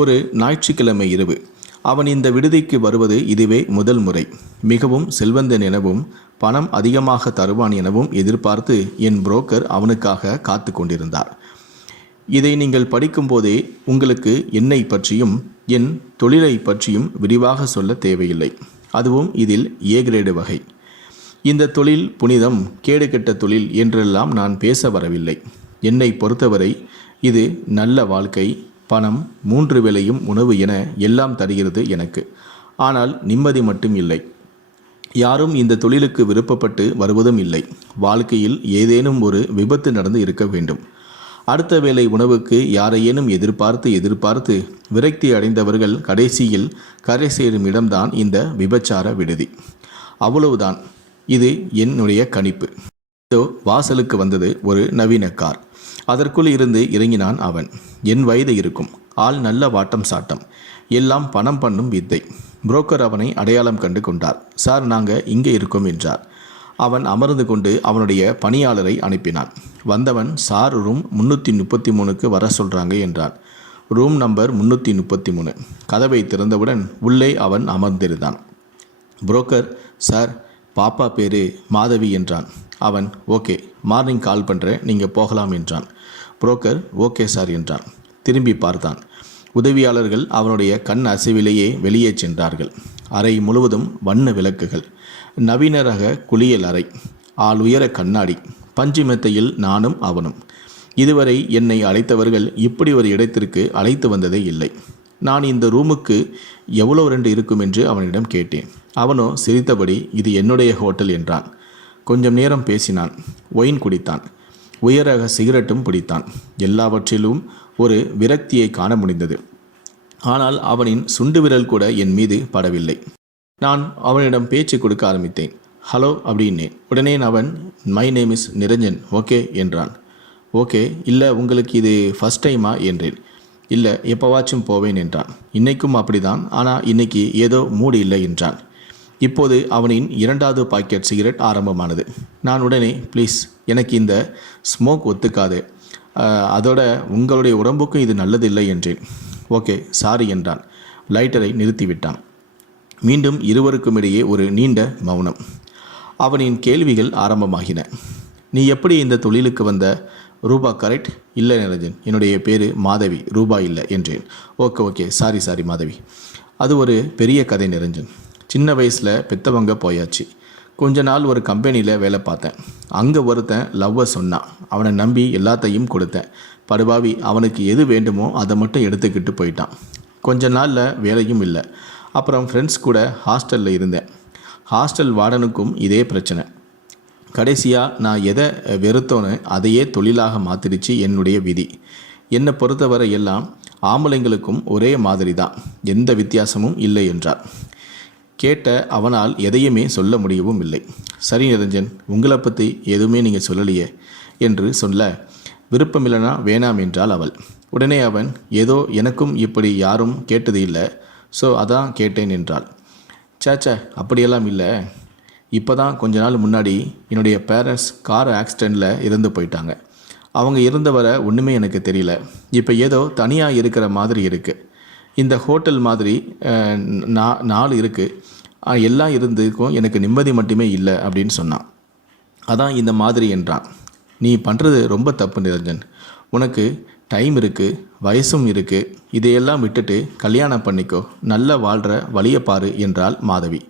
ஒரு ஞாயிற்றுக்கிழமை இரவு. அவன் இந்த விடுதிக்கு வருவது இதுவே முதல் முறை. மிகவும் செல்வந்தன் எனவும் பணம் அதிகமாக தருவான் எனவும் எதிர்பார்த்து என் புரோக்கர் அவனுக்காக காத்து கொண்டிருந்தார். இதை நீங்கள் படிக்கும்போதே உங்களுக்கு என்னை பற்றியும் என் தொழிலை பற்றியும் விரிவாக சொல்ல தேவையில்லை. அதுவும் இதில் ஏ கிரேடு வகை. இந்த தொழில் புனிதம் கேடுகெட்ட தொழில் என்றெல்லாம் நான் பேச வரவில்லை. என்னை பொறுத்தவரை இது நல்ல வாழ்க்கை பணம் மூன்று வேளையும் உணவு என எல்லாம் தருகிறது எனக்கு. ஆனால் நிம்மதி மட்டும் இல்லை. யாரும் இந்த தொழிலுக்கு விருப்பப்பட்டு வருவதும் இல்லை. வாழ்க்கையில் ஏதேனும் ஒரு விபத்து நடந்து இருக்க வேண்டும். அடுத்த வேளை உணவுக்கு யாரையேனும் எதிர்பார்த்து எதிர்பார்த்து விரக்தி அடைந்தவர்கள் கடைசியில் கரை சேரும் இடம்தான் இந்த விபச்சார விடுதி. அவ்வளவுதான். இது என்னுடைய கணிப்பு. இதோ வாசலுக்கு வந்தது ஒரு நவீன கார். அதற்குள் இருந்து இறங்கினான் அவன். என் வயது இருக்கும். ஆள் நல்ல வாட்டம் சாட்டம். எல்லாம் பணம் பண்ணும் வித்தை புரோக்கர் அவனை அடையாளம் கண்டு கொண்டார். சார் நாங்கள் இங்கே இருக்கோம் என்றார். அவன் அமர்ந்து கொண்டு அவனுடைய பணியாளரை அனுப்பினான். வந்தவன் சார் ரூம் முன்னூற்றி முப்பத்தி மூணுக்கு வர சொல்கிறாங்க என்றான். ரூம் நம்பர் முன்னூற்றி முப்பத்தி மூணு. கதவை திறந்தவுடன் உள்ளே அவன் அமர்ந்திருந்தான். புரோக்கர் சார் பாப்பா பேரு மாதவி என்றான். அவன் ஓகே மார்னிங் கால் பண்ணுறேன் நீங்கள் போகலாம் என்றான். புரோக்கர் ஓகே சார் என்றான். திரும்பி பார்த்தான். உதவியாளர்கள் அவனுடைய கண் அசைவிலேயே வெளியே சென்றார்கள். அறை முழுவதும் வண்ண விளக்குகள். நவீன ரக குளியல் அறை. ஆள் உயர கண்ணாடி. பஞ்சு மெத்தையில் நானும் அவனும். இதுவரை என்னை அழைத்தவர்கள் இப்படி ஒரு இடத்திற்கு அழைத்து வந்ததே இல்லை. நான் இந்த ரூமுக்கு எவ்வளோ ரெண்டு இருக்கும் என்று அவனிடம் கேட்டேன். அவனோ சிரித்தபடி இது என்னுடைய ஹோட்டல் என்றான். கொஞ்சம் நேரம் பேசினான். ஒயின் குடித்தான். உயரக சிகரெட்டும் பிடித்தான். எல்லாவற்றிலும் ஒரு விரக்தியை காண முடிந்தது. ஆனால் அவனின் சுண்டு விரல் கூட என் மீது படவில்லை. நான் அவனிடம் பேச்சு கொடுக்க ஆரம்பித்தேன். ஹலோ அப்படின்னேன். உடனே அவன் my name is Niranjan. Okay என்றான். ஓகே இல்லை உங்களுக்கு இது ஃபஸ்ட் டைமா என்றேன். இல்லை எப்போவாச்சும் போவேன் என்றான். இன்னைக்கும் அப்படிதான் ஆனால் இன்னைக்கு ஏதோ மூடு இல்லை என்றான். இப்போது அவனின் இரண்டாவது பாக்கெட் சிகரெட் ஆரம்பமானது. நான் உடனே ப்ளீஸ் எனக்கு இந்த ஸ்மோக் ஒத்துக்காது. அதோட உங்களுடைய உடம்புக்கும் இது நல்லதில்லை என்றேன். ஓகே சாரி என்றான். லைட்டரை நிறுத்திவிட்டான். மீண்டும் இருவருக்கும் இடையே ஒரு நீண்ட மௌனம். அவனின் கேள்விகள் ஆரம்பமாகின. நீ எப்படி இந்த தொழிலுக்கு வந்த? ரூபா கரெக்ட் இல்லை நிரஞ்சன். என்னுடைய பேர் மாதவி. ரூபா இல்லை என்றேன். Okay okay. Sorry sorry Madhavi. அது ஒரு பெரிய கதை நிரஞ்சன். சின்ன வயசில் பெத்தவங்க போயாச்சு. கொஞ்ச நாள் ஒரு கம்பெனியில் வேலை பார்த்தேன். அங்கே ஒருத்தன் லவ்வை சொன்னான். அவனை நம்பி எல்லாத்தையும் கொடுத்தேன். படுபாவி அவனுக்கு எது வேண்டுமோ அதை மட்டும் எடுத்துக்கிட்டு போயிட்டான். கொஞ்ச நாளில் வேலையும் இல்லை. அப்புறம் ஃப்ரெண்ட்ஸ் கூட ஹாஸ்டலில் இருந்தேன். ஹாஸ்டல் வார்டனுக்கும் இதே பிரச்சனை. கடைசியாக நான் எதை வெறுத்தோன்னு அதையே தொழிலாக மாற்றிடுச்சு என்னுடைய விதி. என்னை பொறுத்தவரை எல்லாம் ஆம்பளைங்களுக்கும் ஒரே மாதிரி தான் எந்த வித்தியாசமும் இல்லை என்றார். கேட்ட அவனால் எதையுமே சொல்ல முடியவும் இல்லை. சரி நிரஞ்சன் உங்களை பற்றி எதுவுமே நீங்கள் சொல்லலையே என்று சொல்ல விருப்பமில்லைனா வேணாம் என்றாள் அவள். உடனே அவன் ஏதோ எனக்கும் இப்படி யாரும் கேட்டது இல்லை ஸோ அதான் கேட்டேன் என்றாள். சேச்சே அப்படியெல்லாம் இல்லை. இப்போ தான் கொஞ்ச நாள் முன்னாடி என்னுடைய பேரண்ட்ஸ் கார் ஆக்சிடெண்ட்டில் இறந்து போயிட்டாங்க. அவங்க இருந்தவரை ஒன்றுமே எனக்கு தெரியல. இப்போ ஏதோ தனியாக இருக்கிற மாதிரி இருக்குது இந்த ஹோட்டல் மாதிரி நா நாலு இருக்குது எல்லாம் இருந்துக்கும் எனக்கு நிம்மதி மட்டுமே இல்லை அப்படின்னு சொன்னான். அதான் இந்த மாதிரி என்றான். நீ பண்ணுறது ரொம்ப தப்பு நிரஞ்சன். உனக்கு டைம் இருக்குது வயசும் இருக்குது இதையெல்லாம் விட்டுட்டு கல்யாணம் பண்ணிக்கோ. நல்ல வாழ்கிற வழியை பாரு என்றாள் மாதவி.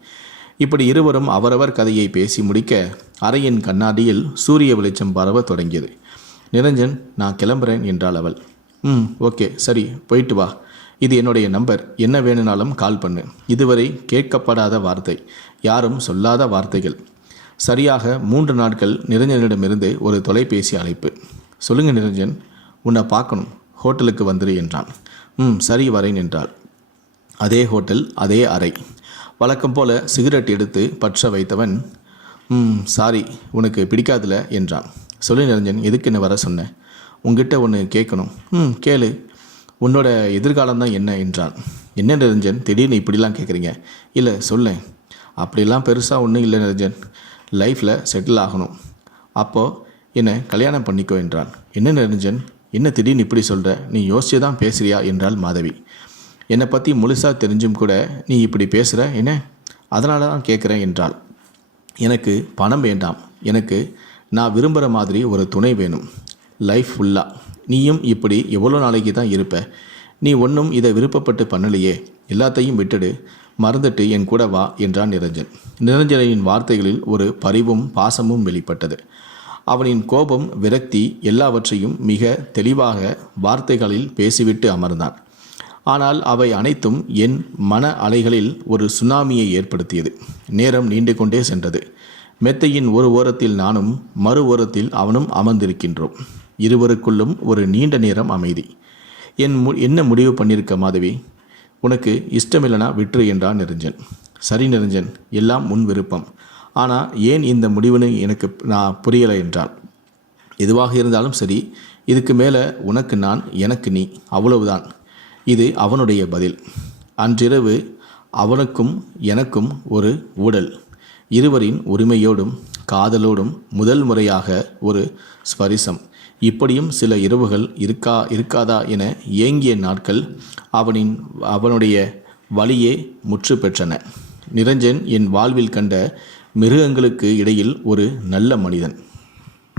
இப்படி இருவரும் அவரவர் கதையை பேசி முடிக்க அறையின் கண்ணாடியில் சூரிய வெளிச்சம் பரவ தொடங்கியது. நிரஞ்சன் நான் கிளம்புறேன் என்றாள் அவள். ம் ஓகே சரி போயிட்டு வா. இது என்னுடைய நம்பர். என்ன வேணும்னாலும் கால் பண்ணு. இதுவரை கேட்கப்படாத வார்த்தை. யாரும் சொல்லாத வார்த்தைகள். சரியாக மூன்று நாட்கள் நிரஞ்சனிடமிருந்து ஒரு தொலைபேசி அழைப்பு. சொல்லுங்க நிரஞ்சன். உன்னை பார்க்கணும். ஹோட்டலுக்கு வந்துரு என்றான். ம் சரி வரேன் என்றாள். அதே ஹோட்டல் அதே அறை. வழக்கம் போல சிகரெட் எடுத்து பற்ற வைத்தவன் ம் சாரி உனக்கு பிடிக்காதுல என்றான். சொல்லி நிரஞ்சன் எதுக்கு என்ன வர சொன்னேன் உங்ககிட்ட ஒன்று கேட்கணும் ம் கேளு. உன்னோட எதிர்காலம் தான் என்ன? என்றான். என்ன நிரஞ்சன் திடீர்னு இப்படிலாம் கேட்குறீங்க இல்லை சொல்லேன். அப்படிலாம் பெருசாக ஒன்றும் இல்லை நிரஞ்சன். லைஃப்பில் செட்டில் ஆகணும். அப்போது என்னை கல்யாணம் பண்ணிக்கோ என்றான். என்ன நிரஞ்சன்? என்ன திடீர்னு இப்படி சொல்கிற நீ யோசிச்சு தான் பேசுறியா? என்றாள் மாதவி. என்னை பற்றி முழுசாக தெரிஞ்சும் கூட நீ இப்படி பேசுகிற என்ன? அதனால தான் கேட்குறேன் என்றாள். எனக்கு பணம் வேண்டாம். எனக்கு நான் விரும்புகிற மாதிரி ஒரு துணை வேணும். லைஃப் ஃபுல்லாக நீயும் இப்படி எவ்வளோ நாளைக்கு தான் இருப்ப? நீ ஒன்றும் இதை விருப்பப்பட்டு பண்ணலையே. எல்லாத்தையும் விட்டுடு. மறந்துட்டு என் கூட வா என்றான் நிரஞ்சன். நிரஞ்சனின் வார்த்தைகளில் ஒரு பரிவும் பாசமும் வெளிப்பட்டது. அவனின் கோபம் விரக்தி எல்லாவற்றையும் மிக தெளிவாக வார்த்தைகளில் பேசிவிட்டு அமர்ந்தான். ஆனால் அவை அனைத்தும் என் மன அலைகளில் ஒரு சுனாமியை ஏற்படுத்தியது. நேரம் நீண்டு கொண்டே சென்றது. மெத்தையின் ஒரு ஓரத்தில் நானும் மறு ஓரத்தில் அவனும் அமர்ந்திருக்கின்றோம். இருவருக்குள்ளும் ஒரு நீண்ட நேரம் அமைதி. என் மு என்ன முடிவு பண்ணியிருக்க மாதவி? உனக்கு இஷ்டமில்லைனா விட்டுரு என்றான் நிரஞ்சன். சரி நிரஞ்சன் எல்லாம் உன் விருப்பம். ஆனால் ஏன் இந்த முடிவுன்னு எனக்கு நான் புரியலை என்றான். எதுவாக இருந்தாலும் சரி இதுக்கு மேலே உனக்கு நான் எனக்கு நீ அவ்வளவுதான். இது அவனுடைய பதில். அன்றிரவு அவனுக்கும் எனக்கும் ஒரு ஊடல். இருவரின் உரிமையோடும் காதலோடும் முதல் முறையாக ஒரு ஸ்பரிசம். இப்படியும் சில இரவுகள் இருக்கா இருக்காதா என ஏங்கிய நாட்கள் அவனின் அவனுடைய வழியே முற்று பெற்றன. நிரஞ்சன் என் வாழ்வில் கண்ட மிருகங்களுக்கு இடையில் ஒரு நல்ல மனிதன்.